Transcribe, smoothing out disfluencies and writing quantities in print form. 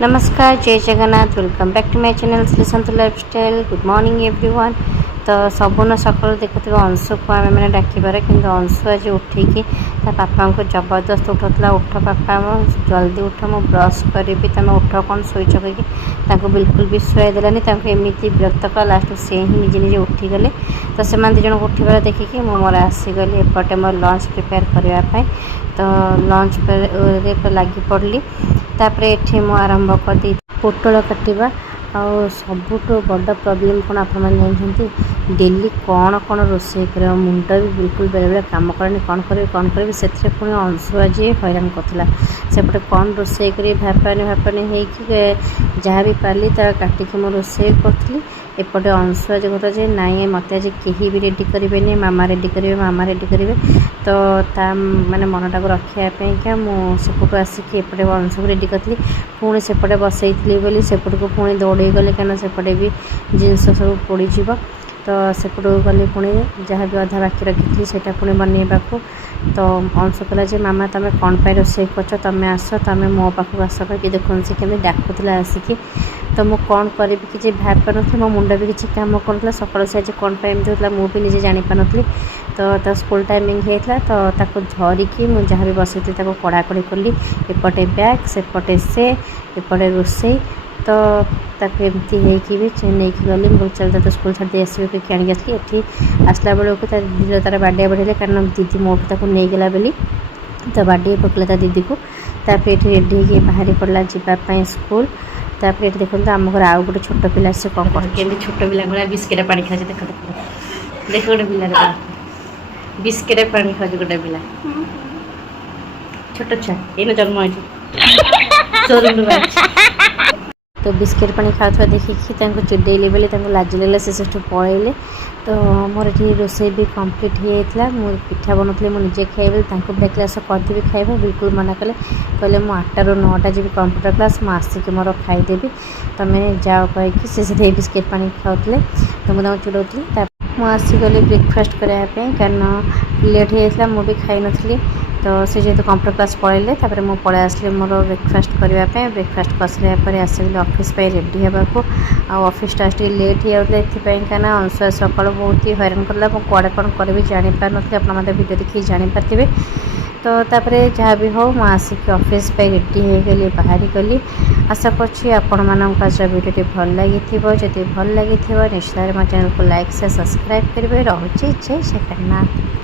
नमस्कार, जय Jagannath. Welcome back to my channel Shri Sant lifestyle. Good morning everyone. तो सबुन सकाल देखुवे अंशु को आम मैंने डाकबार कि अंशु आज उठिकी बापा को जबरदस्त उठाला, उठ बापा जल्दी उठ मु ब्रश करी तुम उठ कौन शोच कहीं बिल्कुल भी शुआई देलानी। एमती विरक्त कला लास्ट से ही निजे निजे उठीगले। तो से दिज उठार देखिकी मोर आसीगली एपटे मोर लंच प्रिपेयर करने। तो लंच पर लगी पड़ली। तापर एठी मु आरंभ कर दी पोटल काटिबा। आउ सबुठ बड़ प्रॉब्लम कौन आप डेली कौन कौन रोषे कर मुंड भी बिल्कुल बेले बेले काम करनी कौन करी से पुणी अंशु आज हैरान करता सेपटे कौन रोषे करी भापानी जहाँ भी पाली काटिकी मो रोषे करी। एपटे अंशु आज कहता जे नाई मत आज कहीं भी रेडी करें, मामा रेडी करेंगे, मामा रेडी करेंगे। तो ता माने मनटा को रखापी क्या मुझे आसिक एपटे अंशु को रेडी करी पुणी सेपटे बसई सेपट को पुणी दौड़े गले कहीं सेपटे भी जिनस सब पोड़। तो सेपट गली पुणी जहाँ भी अधा बाकी रखी से पुणी बनइबा। तो अंशु कहला जे मामा तुम कौन पर रोषे कर, तुम आस तुम मो पाखक आस कि देखो से केमी डाकुला आसिक। तो मुझे कौन करी कि भाव पार मो मुंड भी किसी कम कर सकाल से आज कौन पर एमती होता मुझे निजे जापार। तो स्कूल टाइमिंग होता तो धरिकी मुझे जहाँ भी बसई कड़ाकड़ी कली एपटे बैग सेपटे से एपटे रोषे। तो एमती होगी नहीं गली चलता तो स्कूल छाड़ी आसवे कि आनी आसली ये आसला बेलू दीदी तार बाड़िया बढ़ेगा कारण दीदी मोटू नहीं गला बोली। तो बाड़े पकड़ा था दीदी को। तापर ये रेडी हो बाहरी पड़ा जावाई स्कूल। तापर ये देखो आम घर आउ गोटे छोट पिला से कौन कर छोट पिला भाई बिस्किट पानी खाए देख देख गोटे पिला बिस्किट पानी खाऊ गोटे पिला छोट छुआ ये जन्म हो तो बिस्किट पानी खाऊा देखिकी चिड़ेली बोली लाज लगे से सेठू पलैले। तो मोर ये रोषे भी कम्प्लीट हो जाता। मुझे पिठा बनौली मुझे खाइबी ब्रेक क्लास करदेवी खाइबा बिल्कुल मना कले कहले मु 8 ରୁ 9 जी कंप्यूटर क्लास मुझे आसिक मोर खाईदेवी तुम्हें जाओ कहीकि से बिस्किट पानी खाऊले। तो मुझे चिड़ौली मुझे आसीगली ब्रेकफास्ट करने कारण लेट हो जाता मुझे खाई नी। तो सी जेहतु कंप्यूटर क्लास पलैले मुझे पलि आसली मोर ब्रेकफास्ट करने। ब्रेकफास्ट कर आसगली ऑफिस रेडी होगा। ऑफिस आज लेट हो जाता ये अंशु सकाल बहुत ही हैरान कला कड़े कौन करी जापार नी आप वीडियो देखिए जापारे। तो तापर जहाँ भी हो मुझे आसिक ऑफिस रेडी हो गली बाहरी गली। आशा करुँच आपण आज वीडियो भल लगी जदि भल लगी निश्चय मो चैनल को लाइक से सब्सक्राइब करेंगे। रोचे जय जगन्नाथ।